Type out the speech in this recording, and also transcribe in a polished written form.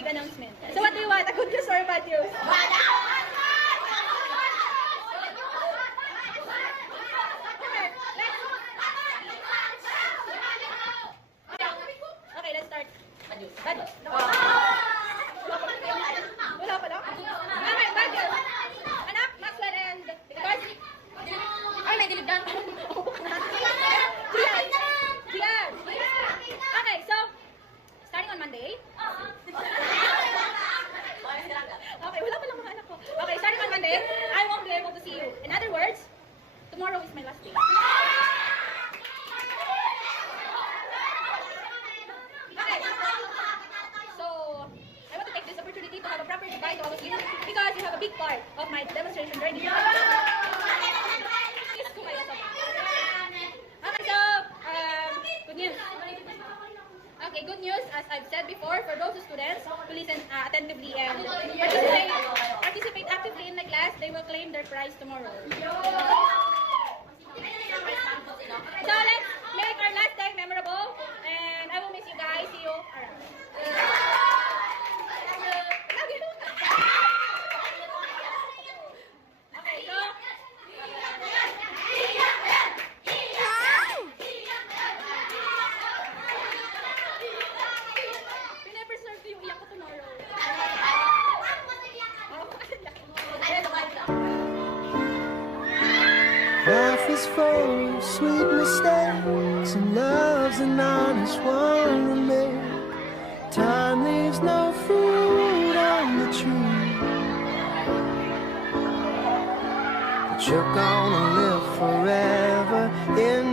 big announcement. So what do you want? A good news or a bad news? Okay, let's start. Bad news. Bad news. Wala pa lang? Okay, bad news. Anak, Maxwell and guys. Ay, may diligdan. Diyan. Okay, so starting on Monday. Okay, wala pa lang mga anak ko. Okay, starting on Monday, I won't be able to see you. In other words, tomorrow is my last day. Okay. So, I want to take this opportunity to have a proper goodbye to all of you because you have a big part of my demonstration journey. Please kumain na to. Okay, so, good news. Okay, good news, as I've said before, for those students who listen attentively and participate actively in my class, they will claim their prize tomorrow. So let's make our last day memorable, and I will miss you guys. See you around. Okay, so pinapreserve ko yung iyak ko tomorrow. Life is full of sweet mistakes, and love's an honest one to make. Time leaves no fruit on the tree, but you're gonna live forever in